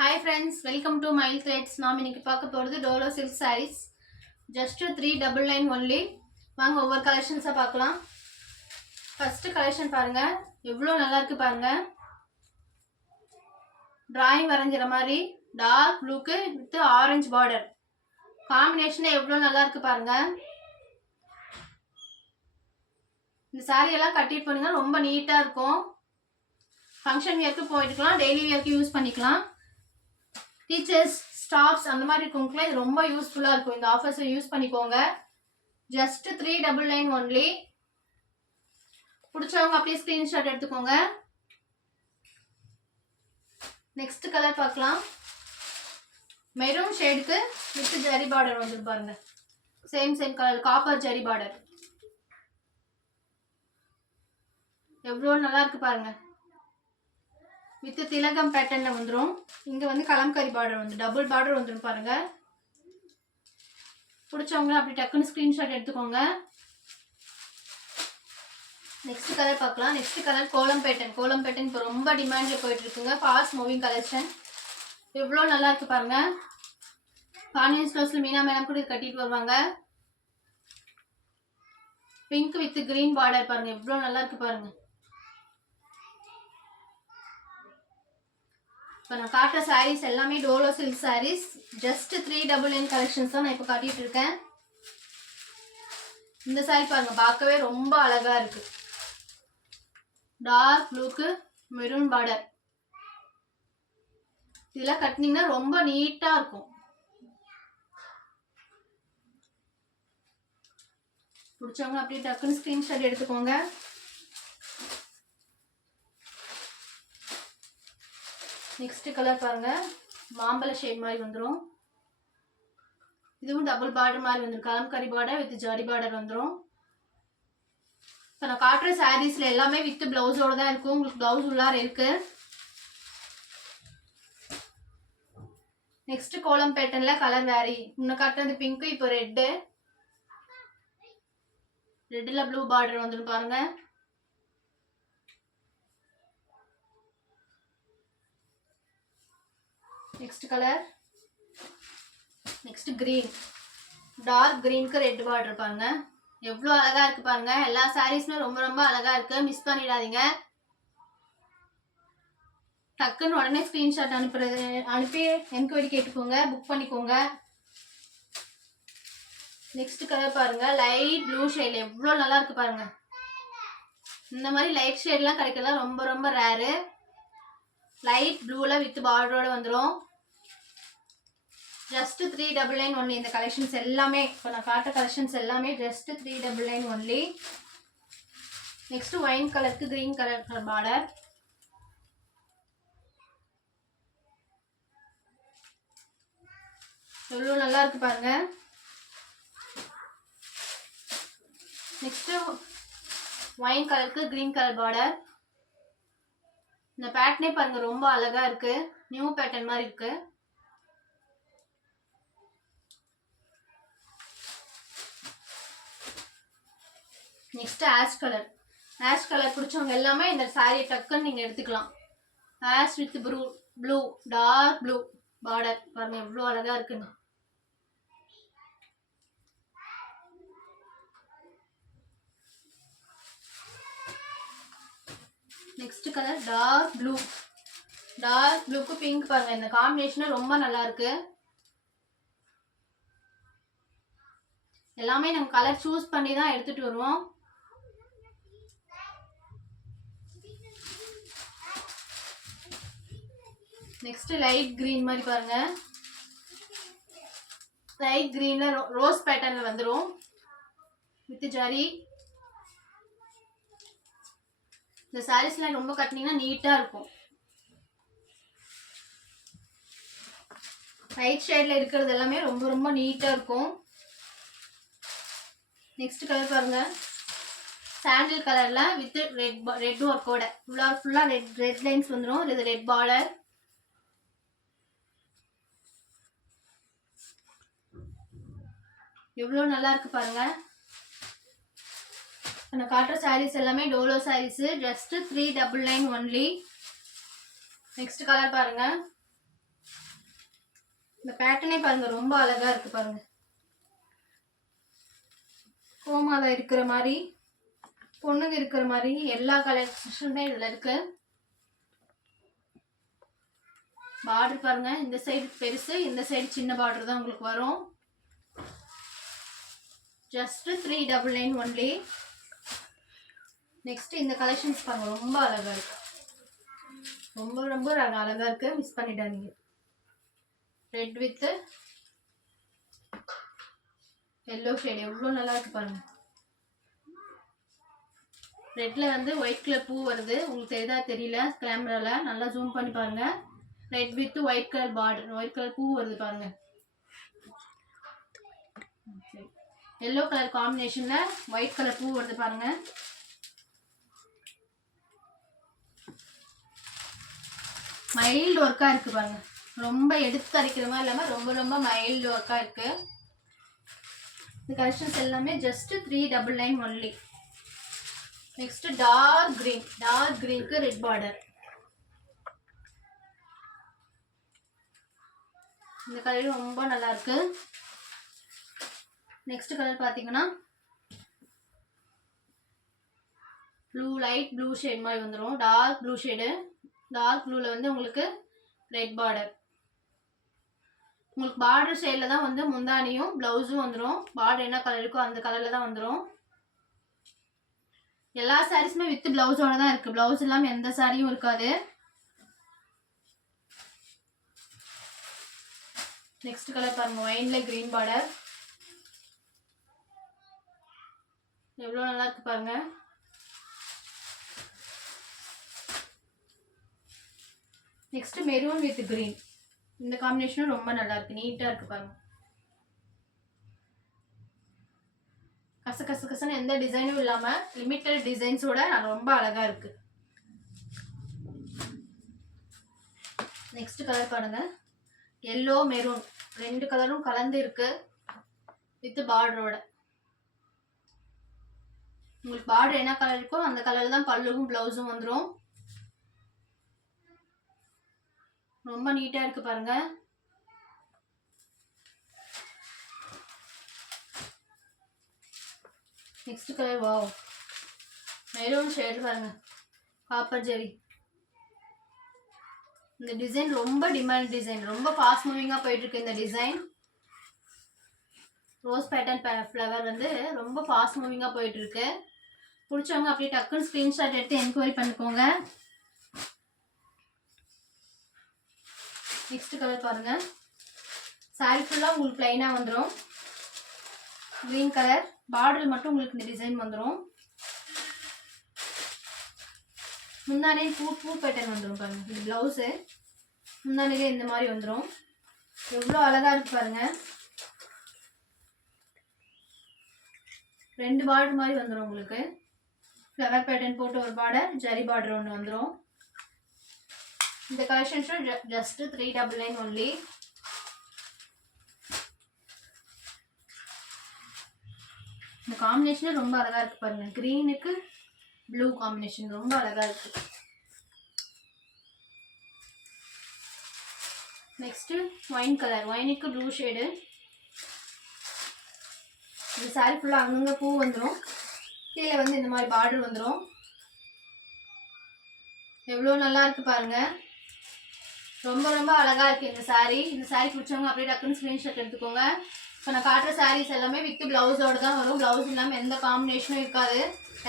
Hi friends, welcome to Mile Threads. நாம் இன்னைக்கு பார்க்க போறது Dolo silk sarees. Just 399 only. வாங்க ஒவ்வொரு கலெக்ஷன்ஸா பார்க்கலாம். ஃபர்ஸ்ட் கலெக்ஷன் பாருங்க. எவ்வளவு நல்லா இருக்கு பாருங்க. டிராயிங் வரைஞ்சற மாதிரி டார்க் ப்ளூக்கு வித் ஆரஞ்சு border. காம்பினேஷன் எவ்வளவு நல்லா இருக்கு பாருங்க. இந்த saree எல்லாம் கட்டிட்டு போனீங்கன்னா ரொம்ப நீட்டா இருக்கும். ஃபங்க்ஷன் வியர்க்கு போயிட்டுக்கலாம், டெய்லி வியர்க்கு யூஸ் பண்ணிக்கலாம். டீச்சர்ஸ் ஸ்டாஃப்ஸ் அந்த மாதிரி இருக்கவங்களுக்குலாம் இது ரொம்ப யூஸ்ஃபுல்லாக இருக்கும். இந்த ஆஃபர்ஸை யூஸ் பண்ணிக்கோங்க. Just 399 only. பிடிச்சவங்க அப்படியே ஸ்க்ரீன்ஷாட் எடுத்துக்கோங்க. நெக்ஸ்ட் கலர் பார்க்கலாம். மெரூன் ஷேடுக்கு வித் ஜரி பார்டர் வந்து பாருங்க. Same colour copper zari border. எவ்வளோ நல்லா இருக்கு பாருங்க. வித் திலகம் பேட்டர்ன்ல வந்துடும். இங்க வந்து கலம்கரி பார்டர் வந்து டபுள் பார்டர் வந்துடும் பாருங்க. பிடிச்சவங்க அப்படி டக்குன்னு ஸ்கிரீன்ஷாட் எடுத்துக்கோங்க. நெக்ஸ்ட் கலர் பார்க்கலாம். நெக்ஸ்ட் கலர் கோலம் பேட்டர்ன் இப்போ ரொம்ப டிமாண்ட்ல போயிட்டு இருக்குங்க. Fast moving collection. எவ்வளோ நல்லா இருக்கு பாருங்க. கான்வென்ட் ஸ்டோர்ஸ்ல மீனா மேடம் கூட கட்டிட்டு வருவாங்க. பிங்க் வித் கிரீன் பார்டர் பாருங்க. எவ்வளோ நல்லா இருக்கு பாருங்க. இப்போ நான் காட்டுற சாரீஸ் எல்லாமே Dola silk saris. Just 399 collections தான் நான் இப்போ காட்டிட்டு இருக்கேன். இந்த சாரீ பாருங்க, பார்க்கவே ரொம்ப அழகா இருக்கு. டார்க் ப்ளூக்கு மெரூன் பார்டர். இதெல்லாம் கட்டினீங்கன்னா ரொம்ப நீட்டா இருக்கும். பிடிச்சவங்க அப்படியே டக்குன்னு ஸ்கிரீன்ஷாட் எடுத்துக்கோங்க. நெக்ஸ்ட் கலர் பாருங்க, மாம்பழ ஷேட் மாதிரி வந்துடும். இதுவும் டபுள் பார்டர் மாதிரி வந்துடும். Kalamkari border with zari border வந்துடும். இப்போ நான் காட்டுற சாரீஸ்ல எல்லாமே வித் பிளவுஸோட தான் இருக்கும். உங்களுக்கு பிளவுஸ் உள்ளார இருக்கு. நெக்ஸ்ட் கோலம் பேட்டர்ன்ல கலர் வேரி. முன்ன காட்டுறது பிங்க், இப்போ ரெட்டு. ரெட்ல ப்ளூ பார்டர் வந்துடும் பாருங்க. Next colour. Next green. Dark கிரீனுக்கு ரெட் பார்டர் பாருங்க. எவ்வளோ அழகா இருக்கு பாருங்க. எல்லா சாரீஸுமே ரொம்ப ரொம்ப அழகா இருக்கு. மிஸ் பண்ணிடாதீங்க. டக்குன்னு உடனே ஸ்கிரீன்ஷாட் அனுப்பி என்கொயரி கேட்டுக்கோங்க, புக் பண்ணிக்கோங்க. நெக்ஸ்ட் கலர் பாருங்க, லைட் ப்ளூ ஷேட். எவ்வளோ நல்லா இருக்கு பாருங்க. இந்த மாதிரி லைட் ஷேட்லாம் கிடைக்கலாம் ரொம்ப ரொம்ப ரேரு. லைட் ப்ளூல வித் பார்டரோட வந்துடும். Just 399 only. இந்த கலெக்ஷன்ஸ் எல்லாமே இப்போ நான் காட்ட கலெக்ஷன்ஸ் எல்லாமே ஜஸ்ட் 399 ஒன்லி. நெக்ஸ்ட் ஒயின் கலருக்கு கிரீன் கலர் பார்டர். எவ்வளோ நல்லா இருக்கு பாருங்க. நெக்ஸ்ட் ஒயின் கலருக்கு கிரீன் கலர் பார்டர். இந்த பேட்டர்னே பாருங்க ரொம்ப அழகா இருக்கு. நியூ பேட்டர்ன் மாதிரி இருக்கு. Next ash colour. Ash colour பிடிச்சவங்க எல்லாமே இந்த சாரியை டக்குன்னு நீங்க எடுத்துக்கலாம். Ash with blue dark blue border பாருங்க எவ்வளோ அழகா இருக்குன்னு. நெக்ஸ்ட் கலர் டார்க் ப்ளூக்கு பிங்க் பாருங்க. இந்த காம்பினேஷன் ரொம்ப நல்லா இருக்கு. எல்லாமே நம்ம கலர் சூஸ் பண்ணி தான் எடுத்துட்டு வருவோம். நெக்ஸ்ட் லைட் கிரீன் மாதிரி பாருங்க. லைட் கிரீன்ல ரோஸ் பேட்டர்ன்ல வந்துடும் வித் ஜரி. இந்த சாரீஸ்லாம் ரொம்ப கட்டினீங்கன்னா நீட்டா இருக்கும். லைட் ஷேட்ல இருக்கிறது எல்லாமே ரொம்ப ரொம்ப நீட்டா இருக்கும். நெக்ஸ்ட் கலர் பாருங்க, சாண்டில் கலர்ல வித் ரெட் ஒர்க்கோட ஃபுல்லா ரெட் லைன்ஸ் வந்துடும். இது ரெட் பார்டர். எவ்வளோ நல்லா இருக்கு பாருங்க. நான் காட்டுற சாரீஸ் எல்லாமே Dola saris. Just 399 only. Next colour பாருங்க, இந்த பேட்டர்னே பாருங்க ரொம்ப அழகா இருக்கு பாருங்க. கோமால இருக்கிற மாதிரி, பொண்ணுங்க இருக்கிற மாதிரி எல்லா கலெக்ஷனுமே இதுல இருக்கு. பார்டர் பாருங்க, இந்த சைடு பெருசு, இந்த சைடு சின்ன பார்டர் தான் உங்களுக்கு வரும். Just 399 only. நெக்ஸ்ட் இந்த கலெக்ஷன்ஸ் பாருங்க, ரொம்ப அழகா இருக்கு. ரொம்ப ரொம்ப அழகா இருக்கு, மிஸ் பண்ணிடாதீங்க. ரெட் வித் எல்லோ ஷேட் எவ்வளோ நல்லா இருக்கு பாருங்க. ரெட்ல வந்து ஒயிட் கலர் பூ வருது, உங்களுக்கு தெரியுதா தெரியல கேமரால, நல்லா ஜூம் பண்ணி பாருங்க. Red with white colour border, white colour பூ வருது பாருங்க. எல்லோ கலர் காம்பினேஷன்ல ஒயிட் கலர் பூ வருது பாருங்க. மைல்டு ஒர்க்கா இருக்கு பாருங்க, ரொம்ப எடுத்து அரைக்கிற மாதிரி இல்லாம ரொம்ப ரொம்ப மைல்டு ஒர்க்கா இருக்கு. இந்த கலெக்ஷன்ஸ் எல்லாமே just 399 only. Next dark green, dark கிரீனுக்கு ரெட் பார்டர். இந்த கலர் ரொம்ப நல்லா இருக்கு. நெக்ஸ்ட் கலர் பாத்தீங்கன்னா ப்ளூ, லைட் ப்ளூ ஷேட் மாதிரி வந்துடும். டார்க் ப்ளூ ஷேடு, டார்க் ப்ளூல வந்து உங்களுக்கு ரெட் பார்டர். உங்களுக்கு பார்டர் சைடில் தான் வந்து முந்தானியும் ப்ளவுஸும் வந்துடும். பார்டர் என்ன கலர் இருக்கோ அந்த கலரில் தான் வந்துடும். எல்லா சாரீஸுமே வித் ப்ளவுஸோட தான் இருக்குது, ப்ளவுஸ் இல்லாமல் எந்த சாரியும் இருக்காது. நெக்ஸ்ட் கலர் பாருங்க, ஒயின்ல கிரீன் பார்டர் எவ்வளோ நல்லா இருக்கு பாருங்க. நெக்ஸ்ட் மெரூன் வித் கிரீன், இந்த காம்பினேஷனும் ரொம்ப நல்லா இருக்கு, நீட்டா இருக்கு பாருங்க. கசகசன்னு எந்த டிசைனும் இல்லாம லிமிட்டட் டிசைன்ஸோட ரொம்ப அழகா இருக்கு. நெக்ஸ்ட் கலர் பாருங்க, எல்லோ மெரூன் ரெண்டு கலரும் கலந்து இருக்கு வித் பார்டரோட. உங்களுக்கு பார்டர் என்ன கலர் இருக்கோ அந்த கலர்ல தான் பல்லுவும் பிளவுஸும் வந்துடும். ரொம்ப நீட்டா இருக்கு பாருங்க. Next colour, wow, maroon shade பாருங்க, காப்பர் ஜெரி. இந்த டிசைன் ரொம்ப டிமாண்ட் டிசைன், ரொம்ப ஃபாஸ்ட் மூவிங்கா போயிட்டு இருக்கு இந்த டிசைன். ரோஸ் பேட்டர்ன் ஃப்ளவர் வந்து ரொம்ப ஃபாஸ்ட் மூவிங்கா போயிட்டு இருக்கு. பிடிச்சவங்க அப்படியே டக்குன்னு ஸ்கிரீன்ஷாட் எடுத்து என்கொயரி பண்ணிக்கோங்க. நெக்ஸ்ட் கலர் பாருங்க, சாரி ஃபுல்லா உங்களுக்கு பிளைனா வந்துடும். கிரீன் கலர் பார்டர் மட்டும் உங்களுக்கு இந்த டிசைன் வந்துடும். முந்தானே பூ பேட்டர்ன் வந்துடும் பாருங்க. இது பிளவுஸு, முந்தானிலே இந்த மாதிரி வந்துடும். எவ்வளோ அழகா இருக்கு பாருங்க. ரெண்டு பார்டர் மாதிரி வந்துடும் உங்களுக்கு. ஃப்ளவர் பேட்டர்ன் போட்டு ஒரு பார்டர், ஜரி பார்டர் ஒன்று வந்துடும். இந்த கலெக்ஷன்ஸும் ஜஸ்ட் 399 ஒன்லி. இந்த காம்பினேஷன் ரொம்ப அழகா இருக்கு பாருங்க, கிரீனுக்கு ப்ளூ காம்பினேஷன் ரொம்ப அழகா இருக்கு. நெக்ஸ்ட் ஒயின் கலர், ஒயினுக்கு ப்ளூ ஷேடு. இந்த சாரி ஃபுல்லா அங்கங்க பூ வந்துடும், கீழே வந்து இந்த மாதிரி பார்டர் வந்துடும். எவ்வளோ நல்லா இருக்கு பாருங்க, ரொம்ப ரொம்ப அழகா இருக்கு இந்த சாரி. இந்த சாரி பிடிச்சவங்க அப்படியே டக்குன்னு ஸ்கிரீன்ஷாட் எடுத்துக்கோங்க. இப்போ நான் காட்டுற சாரீஸ் எல்லாமே வித் பிளவுஸோடு தான் வரும், பிளவுஸ் இல்லாமல் எந்த காம்பினேஷனும் இருக்காது.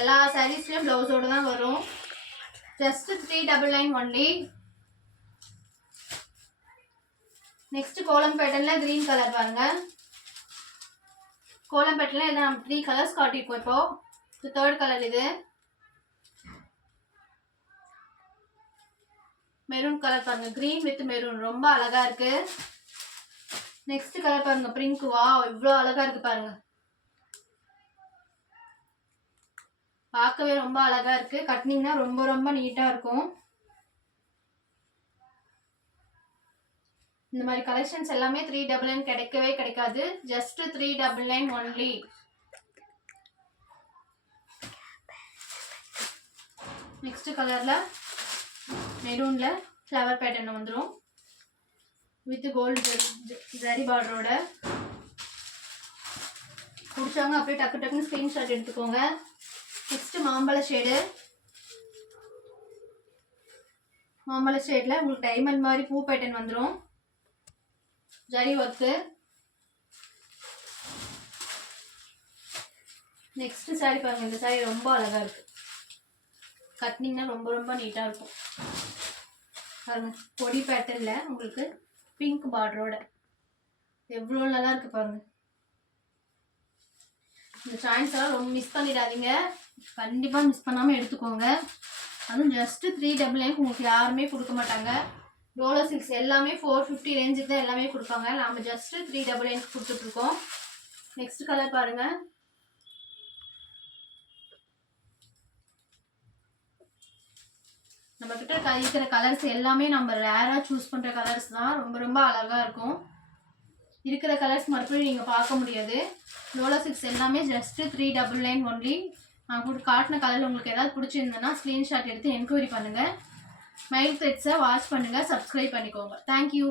எல்லா சாரீஸ்லையும் பிளவுஸோடு தான் வரும். Just 399 only. நெக்ஸ்ட் கோலம் பேட்டர்ன்ல கிரீன் கலர் பாருங்க. கோலம் பேட்டர்ன்ல எல்லாம் 3 கலர்ஸ் காட்டியிருக்கோம். இப்போ தேர்ட் கலர் இது மெரூன் கலர் பாருங்க, கிரீன் வித் மெரூன் ரொம்ப அழகா இருக்கு. நெக்ஸ்ட் கலர் பாருங்க, பிங்க். வாவ், இவ்வளோ அழகா இருக்கு பாருங்க, பார்க்கவே ரொம்ப அழகா இருக்கு. கட்டினீங்கன்னா ரொம்ப ரொம்ப நீட்டா இருக்கும். இந்த மாதிரி கலெக்ஷன்ஸ் எல்லாமே 399 கிடைக்கவே கிடைக்காது. Just 399 only. நெக்ஸ்ட் கலர்ல மெரூன்ல ஃப்ளவர் பேட்டர்ன் வந்துடும். வித் கோல்டு ஜரி பார்டரோட. பிடிச்சவங்க அப்படியே டக்கு டக்குன்னு ஸ்க்ரீன்ஷாட் எடுத்துக்கோங்க. நெக்ஸ்ட் மாம்பழ ஷேடு. மாம்பழ ஷேடில் உங்களுக்கு டைமண்ட் மாதிரி பூ பேட்டர்ன் வந்துடும். ஜரி ஒர்க்கு. நெக்ஸ்ட் சாரி பாருங்க. இந்த சாரி ரொம்ப அழகா இருக்கு. கட்டினீங்கன்னா ரொம்ப ரொம்ப நீட்டாக இருக்கும் பாருங்க. பொடி பேட்டர்ல உங்களுக்கு பிங்க் பார்டரோட எவ்வளோ நல்லா இருக்கு பாருங்க. இந்த சாய்ஸ் எல்லாம் ரொம்ப மிஸ் பண்ணிடாதீங்க. கண்டிப்பாக மிஸ் பண்ணாமல் எடுத்துக்கோங்க. அதுவும் ஜஸ்ட் 399 உங்களுக்கு யாருமே கொடுக்க மாட்டாங்க. டோலோ சில்க்ஸ் எல்லாமே 450 ரேஞ்சுக்கு தான் எல்லாமே கொடுப்பாங்க. நம்ம ஜஸ்ட் 399 கொடுத்துட்ருக்கோம். நெக்ஸ்ட் கலர் பாருங்க. நம்ம கிட்ட இருக்கிற கலர்ஸ் எல்லாமே நம்ம ரேராக சூஸ் பண்ணுற கலர்ஸ் தான். ரொம்ப ரொம்ப அழகாக இருக்கும். இருக்கிற கலர்ஸ் மறுபடியும் நீங்கள் பார்க்க முடியாது. டோலோ சில்க்ஸ் எல்லாமே ஜஸ்ட் 399 ஒன்லி. நான் உங்களுக்கு காட்டின கலரில் உங்களுக்கு ஏதாவது பிடிச்சிருந்தேன்னா ஸ்க்ரீன்ஷாட் எடுத்து என்கொயரி பண்ணுங்கள். மைல் த்ரெட்ஸை வாட்ச் பண்ணுங்கள். சப்ஸ்கிரைப் பண்ணிக்கோங்க. தேங்க்யூ.